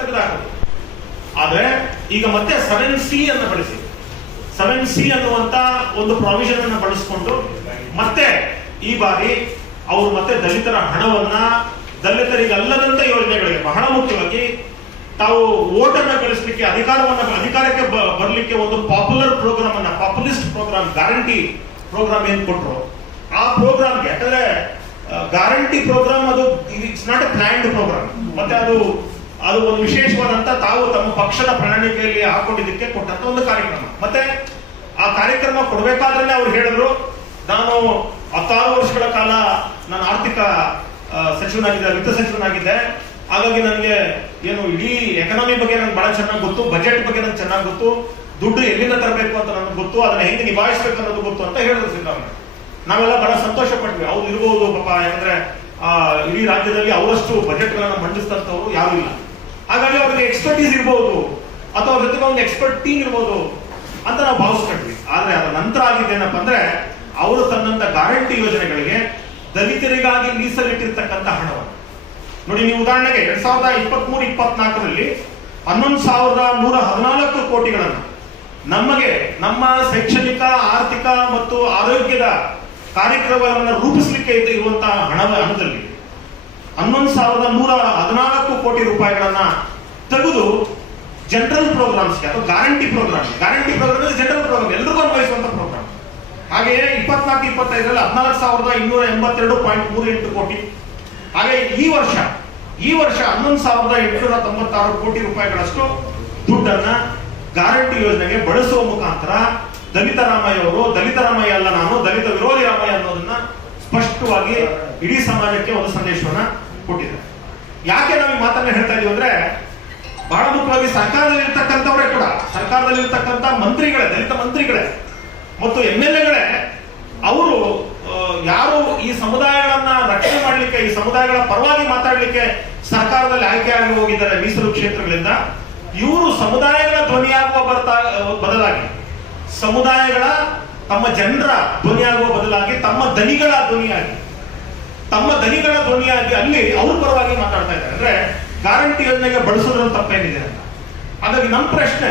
ತೆಗೆದುಹಾಕುದು. ಆದ್ರೆ ಈಗ ಮತ್ತೆ 7C ಅನ್ನು ಬಳಸಿ 7C ಅನ್ನುವಂತ ಒಂದು ಪ್ರಾವಿಷನ್ ಅನ್ನು ಬಳಸಿಕೊಂಡು ಮತ್ತೆ ಈ ಬಾರಿ ಅವರು ಮತ್ತೆ ದಲಿತರ ಹಣವನ್ನ ದಲಿತರಿಗೆ ಅಲ್ಲದಂತ ಯೋಜನೆಗಳಿಗೆ ಬಹಳ ಮುಖ್ಯವಾಗಿ ತಾವು ವೋಟ್ ಅನ್ನ ಗಳಿಸಲಿಕ್ಕೆ ಅಧಿಕಾರಕ್ಕೆ ಬರಲಿಕ್ಕೆ ಒಂದು ಪಾಪ್ಯುಲರ್ ಪ್ರೋಗ್ರಾಮ್ ಅನ್ನ ಪಾಪ್ಯುಲಿಸ್ಟ್ ಪ್ರೋಗ್ರಾಮ್ ಗ್ಯಾರಂಟಿ ಪ್ರೋಗ್ರಾಮ್ ಏನ್ ಕೊಟ್ಟರು ಆ ಪ್ರೋಗ್ರಾಮ್ಗೆ, ಯಾಕಂದ್ರೆ ಗ್ಯಾರಂಟಿ ಪ್ರೋಗ್ರಾಮ್ ಅದು it's not a planned programme, ಮತ್ತೆ ಅದು ಒಂದು ವಿಶೇಷವಾದಂತ ತಾವು ತಮ್ಮ ಪಕ್ಷದ ಪ್ರಣಾಳಿಕೆಯಲ್ಲಿ ಹಾಕೊಂಡಿದ್ದಕ್ಕೆ ಕೊಟ್ಟಂತ ಒಂದು ಕಾರ್ಯಕ್ರಮ. ಮತ್ತೆ ಆ ಕಾರ್ಯಕ್ರಮ ಕೊಡಬೇಕಾದ್ರೆ ಅವ್ರು ಹೇಳಿದ್ರು, ನಾನು 16 ವರ್ಷಗಳ ಕಾಲ ನಾನು ಆರ್ಥಿಕ ಸಚಿವನಾಗಿದ್ದೆ, ವಿತ್ತ ಸಚಿವನಾಗಿದ್ದೆ, ಹಾಗಾಗಿ ನನಗೆ ಏನು ಇಡೀ ಎಕನಾಮಿ ಬಗ್ಗೆ ನನಗೆ ಬಹಳ ಚೆನ್ನಾಗಿ ಗೊತ್ತು, ಬಜೆಟ್ ಬಗ್ಗೆ ನನಗೆ ಚೆನ್ನಾಗಿ ಗೊತ್ತು, ದುಡ್ಡು ಎಲ್ಲಿಂದ ತರಬೇಕು ಅಂತ ನನಗೆ ಗೊತ್ತು, ಅದನ್ನ ಹೆಂಗೆ ನಿಭಾಯಿಸಬೇಕು ಅನ್ನೋದು ಗೊತ್ತು ಅಂತ ಹೇಳಿದ್ರು ಸಿದ್ದರಾಮಯ್ಯ. ನಾವೆಲ್ಲ ಬಹಳ ಸಂತೋಷ ಪಟ್ವಿ. ಅವ್ರು ಇರ್ಬೋದು ಪಾಪ, ಯಾಕಂದ್ರೆ ಇಡೀ ರಾಜ್ಯದಲ್ಲಿ ಅವರಷ್ಟು ಬಜೆಟ್ ಗಳನ್ನ ಮಂಡಿಸಿದಂತವ್ರು ಯಾರು ಇಲ್ಲ, ಹಾಗಾಗಿ ಅವ್ರಿಗೆ ಎಕ್ಸ್ಪರ್ಟೀಸ್ ಇರ್ಬೋದು ಅಥವಾ ಅವ್ರ ಜೊತೆಗೆ ಒಂದು ಎಕ್ಸ್ಪರ್ಟ್ ಟೀಮ್ ಇರ್ಬೋದು ಅಂತ ನಾವು ಭಾವಿಸ್ಕೊಂಡ್ವಿ. ಆದ್ರೆ ಅದರ ನಂತರ ಆಗಿದ್ದೇನಪ್ಪ ಅಂದ್ರೆ ಅವರು ತನ್ನಂತ ಗ್ಯಾರಂಟಿ ಯೋಜನೆಗಳಿಗೆ ದಲಿತರಿಗಾಗಿ ಮೀಸಲಿಟ್ಟಿರ್ತಕ್ಕಂಥ ಹಣವನ್ನು ನೋಡಿ. ನೀವು ಉದಾಹರಣೆಗೆ 2023-24ರಲ್ಲಿ 11,114 ಕೋಟಿಗಳನ್ನು ನಮಗೆ ನಮ್ಮ ಶೈಕ್ಷಣಿಕ, ಆರ್ಥಿಕ ಮತ್ತು ಆರೋಗ್ಯದ ಕಾರ್ಯಕ್ರಮಗಳನ್ನು ರೂಪಿಸಲಿಕ್ಕೆ ಇರುವಂತಹ ಹಣದಲ್ಲಿ 11,114 ಕೋಟಿ ರೂಪಾಯಿಗಳನ್ನ ತೆಗೆದು ಜನರಲ್ ಪ್ರೋಗ್ರಾಮ್ಸ್ಗೆ ಅಥವಾ ಗ್ಯಾರಂಟಿ ಪ್ರೋಗ್ರಾಮ್ ಜನರಲ್ ಪ್ರೋಗ್ರಾಮ್ ಎಲ್ರಿಗೂ ಅನ್ವಯಿಸುವಂತ ಪ್ರೋಗ್ರಾಮ್. ಹಾಗೆಯೇ 24-25ರಲ್ಲಿ 14,282.38 ಕೋಟಿ. ಹಾಗೆ ಈ ವರ್ಷ 11,896 ಕೋಟಿ ರೂಪಾಯಿಗಳಷ್ಟು ದುಡ್ಡನ್ನ ಗ್ಯಾರಂಟಿ ಯೋಜನೆಗೆ ಬಳಸುವ ಮುಖಾಂತರ ದಲಿತ ರಾಮಯ್ಯ ಅಲ್ಲ, ನಾನು ದಲಿತ ವಿರೋಧಿ ರಾಮಯ್ಯ ಅನ್ನೋದನ್ನ ಸ್ಪಷ್ಟವಾಗಿ ಇಡೀ ಸಮಾಜಕ್ಕೆ ಒಂದು ಸಂದೇಶವನ್ನ ಕೊಟ್ಟಿದ್ದಾರೆ. ಯಾಕೆ ನಾವು ಈ ಮಾತನ್ನ ಹೇಳ್ತಾ ಇದೀವಿ ಅಂದ್ರೆ, ಬಹಳ ಮುಖ್ಯವಾಗಿ ಸರ್ಕಾರದಲ್ಲಿರ್ತಕ್ಕಂಥವರೇ ಕೂಡ, ಸರ್ಕಾರದಲ್ಲಿರ್ತಕ್ಕಂಥ ಮಂತ್ರಿಗಳೇ, ದಲಿತ ಮಂತ್ರಿಗಳೇ ಮತ್ತು MLAಗಳೇ, ಅವರು ಯಾರು ಈ ಸಮುದಾಯಗಳನ್ನ ರಕ್ಷಣೆ ಮಾಡಲಿಕ್ಕೆ, ಈ ಸಮುದಾಯಗಳ ಪರವಾಗಿ ಮಾತಾಡಲಿಕ್ಕೆ ಸರ್ಕಾರದಲ್ಲಿ ಆಯ್ಕೆಯಾಗಿ ಹೋಗಿದ್ದಾರೆ ಮೀಸಲು ಕ್ಷೇತ್ರಗಳಿಂದ, ಇವರು ಸಮುದಾಯಗಳ ಧ್ವನಿಯಾಗುವ ಬದಲಾಗಿ, ಸಮುದಾಯಗಳ ತಮ್ಮ ಜನರ ಧ್ವನಿಯಾಗುವ ಬದಲಾಗಿ ತಮ್ಮ ದನಿಗಳ ಧ್ವನಿಯಾಗಿ ಅಲ್ಲಿ ಅವ್ರ ಪರವಾಗಿ ಮಾತಾಡ್ತಾ ಇದ್ದಾರೆ. ಅಂದ್ರೆ ಗ್ಯಾರಂಟಿ ಯೋಜನೆಗೆ ಬಳಸೋದ್ರಲ್ಲಿ ತಪ್ಪೇನಿದೆ ಅಂತ. ಹಾಗಾಗಿ ನಮ್ಮ ಪ್ರಶ್ನೆ,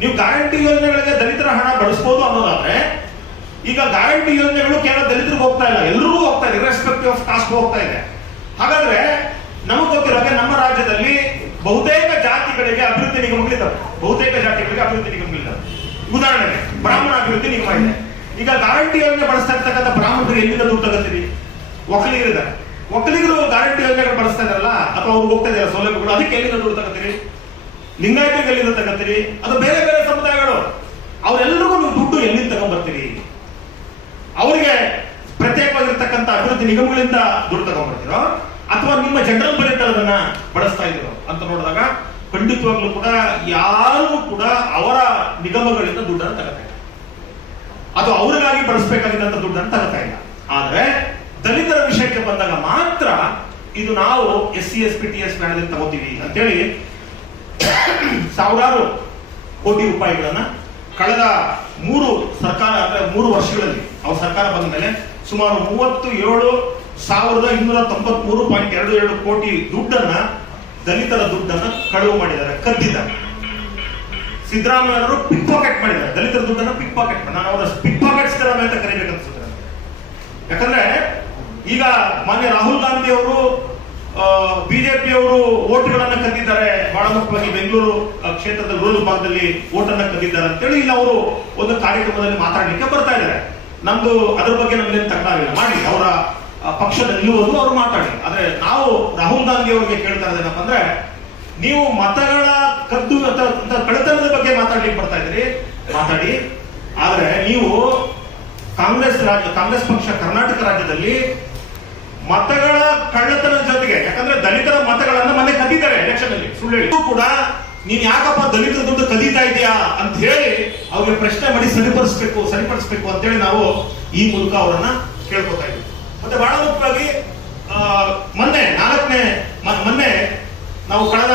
ನೀವು ಗ್ಯಾರಂಟಿ ಯೋಜನೆಗಳಿಗೆ ದಲಿತರ ಹಣ ಬಳಸಬಹುದು ಅನ್ನೋದಾದ್ರೆ, ಈಗ ಗ್ಯಾರಂಟಿ ಯೋಜನೆಗಳು ಕೇವಲ ದಲಿತರಿಗೆ ಹೋಗ್ತಾ ಇಲ್ಲ, ಎಲ್ರಿಗೂ ಹೋಗ್ತಾ ಇದೆ, ಇರ್ರೆಸ್ಪೆಕ್ಟಿವ್ ಆಫ್ ಕಾಸ್ಟ್ ಹೋಗ್ತಾ ಇದೆ. ಹಾಗಾದ್ರೆ ನಮಗೆ ಗೊತ್ತಿರೋ ಹಾಗೆ ನಮ್ಮ ರಾಜ್ಯದಲ್ಲಿ ಬಹುತೇಕ ಜಾತಿಗಳಿಗೆ ಅಭಿವೃದ್ಧಿ ನಿಗಮಗಳಿದ್ದಾವೆ. ಉದಾಹರಣೆಗೆ ಬ್ರಾಹ್ಮಣ ಅಭಿವೃದ್ಧಿ ನಿಗಮ ಇದೆ. ಈಗ ಗ್ಯಾರಂಟಿ ಯೋಜನೆ ಬಳಸ್ತಾ ಇರ್ತಕ್ಕಂಥ ಬ್ರಾಹ್ಮಣರಿಗೆ ಎಲ್ಲಿಂದ ದುಡ್ಡು ತಗೋತೀರಿ? ಒಕ್ಕಲಿಗರಿದ್ದಾರೆ, ಒಕ್ಕಲಿಗರು ಗ್ಯಾರಂಟಿ ಯೋಜನೆಗಳು ಬಳಸ್ತಾ ಇದಾರಲ್ಲ, ಅಥವಾ ಅವ್ರಿಗೆ ಹೋಗ್ತಾ ಇದಾರೆ ಸೌಲಭ್ಯಗಳು, ಅದಕ್ಕೆ ಎಲ್ಲಿಂದ ದುಡ್ಡು ತಗೋತೀರಿ? ಲಿಂಗಾಯತರಿಗೆ ಎಲ್ಲಿಂದ ತಗೋತೀರಿ? ಅದು ಬೇರೆ ಬೇರೆ ಸಮುದಾಯಗಳು, ಅವರೆಲ್ಲರಿಗೂ ನೀವು ದುಡ್ಡು ಎಲ್ಲಿಂದ ತಗೊಂಡ್ಬರ್ತೀರಿ? ಅವರಿಗೆ ಪ್ರತ್ಯೇಕವಾಗಿರ್ತಕ್ಕಂಥ ಅಭಿವೃದ್ಧಿ ನಿಗಮಗಳಿಂದ ದುಡ್ಡು ತಗೊಂಡ್ಬರ್ತೀರೋ ಅಥವಾ ನಿಮ್ಮ ಜನರಲ್ ಬಜೆಟ್ ಅದನ್ನ ಬಳಸ್ತಾ ಇದ್ದೀರೋ ಅಂತ ನೋಡಿದಾಗ ಖಂಡಿತವಾಗ್ಲೂ ಕೂಡ ಯಾರು ಕೂಡ ಅವರ ನಿಗಮಗಳಿಂದ ದುಡ್ಡನ್ನು ತಗೋತಾ ಇಲ್ಲ, ಅದು ಅವರಿಗಾಗಿ ಬಳಸಬೇಕಾಗಿದ್ದಂತ ದುಡ್ಡನ್ನು ತಗೋತಾ ಇಲ್ಲ. ಆದ್ರೆ ದಲಿತರ ವಿಷಯಕ್ಕೆ ಬಂದಾಗ ಮಾತ್ರ ಇದು ನಾವು SC ST TS ಹಣದಿಂದ ತಗೋತೀವಿ ಅಂತೇಳಿ ಸಾವಿರಾರು ಕೋಟಿ ರೂಪಾಯಿಗಳನ್ನ ಕಳೆದ 3 ವರ್ಷಗಳಲ್ಲಿ ಅವ್ರ ಸರ್ಕಾರ ಬಂದ ಮೇಲೆ ಸುಮಾರು 37,293.22 ಕೋಟಿ ದುಡ್ಡನ್ನ, ದಲಿತರ ದುಡ್ಡನ್ನ ಕಳುವು ಮಾಡಿದ್ದಾರೆ, ಕದ್ದಿದ್ದಾರೆ. ಸಿದ್ದರಾಮಯ್ಯವರು ಪಿಕ್ ಪಾಕೆಟ್ ಮಾಡಿದ್ದಾರೆ, ದಲಿತರ ದುಡ್ಡನ್ನ ಪಿಕ್ ಪಾಕೆಟ್ ಮಾಡಿ. ನಾನು ಅವರ ಪಿಕ್ ಪಾಕೆಟ್ ಸಿದ್ದರಾಮಯ್ಯ ಅಂತ ಕರೀಬೇಕನ್ಸುತ್ತೆ. ಯಾಕಂದ್ರೆ ಈಗ ಮಾನ್ಯ ರಾಹುಲ್ ಗಾಂಧಿ ಅವರು ಬಿಜೆಪಿ ಅವರು ಓಟ್ಗಳನ್ನ ಕದ್ದಿದ್ದಾರೆ, ಬಹಳ ಮುಖ್ಯವಾಗಿ ಬೆಂಗಳೂರು ಕ್ಷೇತ್ರದ ರೂರಲ್ ಭಾಗದಲ್ಲಿ ಓಟನ್ನ ಕದ್ದಿದ್ದಾರೆ ಅಂತೇಳಿ ಇಲ್ಲಿ ಅವರು ಒಂದು ಕಾರ್ಯಕ್ರಮದಲ್ಲಿ ಮಾತಾಡ್ಲಿಕ್ಕೆ ಬರ್ತಾ ಇದ್ದಾರೆ. ನಮ್ದು ಅದ್ರ ಬಗ್ಗೆ ನಮ್ದೇನು ತಕರಾರಿಲ್ಲ, ಮಾಡಿ ಅವರ ಪಕ್ಷದ ನಿಲ್ಲುವುದು ಅವರು ಮಾತಾಡಿ. ಆದ್ರೆ ನಾವು ರಾಹುಲ್ ಗಾಂಧಿ ಅವರಿಗೆ ಕೇಳ್ತಾ ಇದ್ದೇನಪ್ಪ ಅಂದ್ರೆ, ನೀವು ಮತಗಳ ಕದ್ದು ಅಂತ ಕಳ್ಳತನದ ಬಗ್ಗೆ ಮಾತಾಡ್ಲಿಕ್ಕೆ ಬರ್ತಾ ಇದ್ರಿ, ಮಾತಾಡಿ. ಆದ್ರೆ ನೀವು ಕಾಂಗ್ರೆಸ್ ಪಕ್ಷ ಕರ್ನಾಟಕ ರಾಜ್ಯದಲ್ಲಿ ಮತಗಳ ಕಳ್ಳತನದ ಜೊತೆಗೆ, ಯಾಕಂದ್ರೆ ದಲಿತರ ಮತಗಳನ್ನ ಮನೆ ಕದ್ದಿದ್ದಾರೆ ಎಲೆಕ್ಷನ್ ಅಲ್ಲಿ, ಸುಳ್ಳು ಹೇಳಿ ಕೂಡ ನೀನ್ ಯಾಕಪ್ಪ ದಲಿತರ ದುಡ್ಡು ಕದೀತಾ ಇದೆಯಾ ಅಂತ ಹೇಳಿ ಅವ್ರಿಗೆ ಪ್ರಶ್ನೆ ಮಾಡಿ ಸರಿಪಡಿಸ್ಬೇಕು ಅಂತೇಳಿ ನಾವು ಈ ಮೂಲಕ ಅವರನ್ನ ಕೇಳ್ಕೊತಾ ಇದ್ವಿ. ಮತ್ತೆ ಬಹಳ ಮುಖ್ಯವಾಗಿ ಮೊನ್ನೆ ನಾವು ಕಳೆದ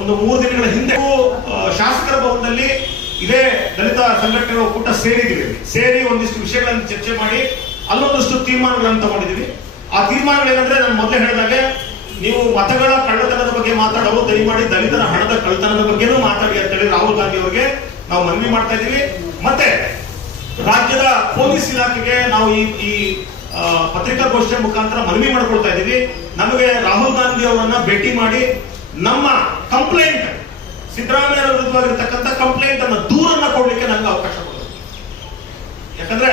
ಒಂದು 3 ದಿನಗಳ ಹಿಂದೆ ಶಾಸಕರ ಭವನದಲ್ಲಿ ಇದೇ ದಲಿತ ಸಂಘಟನೆಗಳ ಒಕ್ಕೂಟ ಸೇರಿ ಒಂದಿಷ್ಟು ವಿಷಯಗಳನ್ನು ಚರ್ಚೆ ಮಾಡಿ ಅಲ್ಲೊಂದಷ್ಟು ತೀರ್ಮಾನಗಳನ್ನು ತಗೊಂಡಿದ್ವಿ. ಆ ತೀರ್ಮಾನಗಳು ಏನಂದ್ರೆ, ನಾನು ಮೊದಲೇ ಹೇಳಿದಾಗೆ ನೀವು ಮತಗಳ ಕಳ್ಳತನದ ಬಗ್ಗೆ ಮಾತಾಡೋರು ದಯಮಾಡಿ ದಲಿತರ ಹಣದ ಕಳ್ಳತನದ ಬಗ್ಗೆನೂ ಮಾತಾಡಿ ಅಂತೇಳಿ ರಾಹುಲ್ ಗಾಂಧಿ ಅವರಿಗೆ ನಾವು ಮನವಿ ಮಾಡ್ತಾ ಇದ್ದೀವಿ. ಮತ್ತೆ ರಾಜ್ಯದ ಪೊಲೀಸ್ ಇಲಾಖೆಗೆ ನಾವು ಈ ಪತ್ರಿಕಾಗೋಷ್ಠಿಯ ಮುಖಾಂತರ ಮನವಿ ಮಾಡ್ಕೊಳ್ತಾ ಇದ್ದೀವಿ. ನಮಗೆ ರಾಹುಲ್ ಗಾಂಧಿ ಅವರನ್ನ ಭೇಟಿ ಮಾಡಿ ನಮ್ಮ ಕಂಪ್ಲೇಂಟ್, ಸಿದ್ದರಾಮಯ್ಯ ವಿರುದ್ಧವಾಗಿರ್ತಕ್ಕಂಥ ಕಂಪ್ಲೇಂಟ್ ಅನ್ನ ದೂರನ್ನ ಕೊಡ್ಲಿಕ್ಕೆ ನಂಗೆ ಅವಕಾಶ ಕೊಡೋದು. ಯಾಕಂದ್ರೆ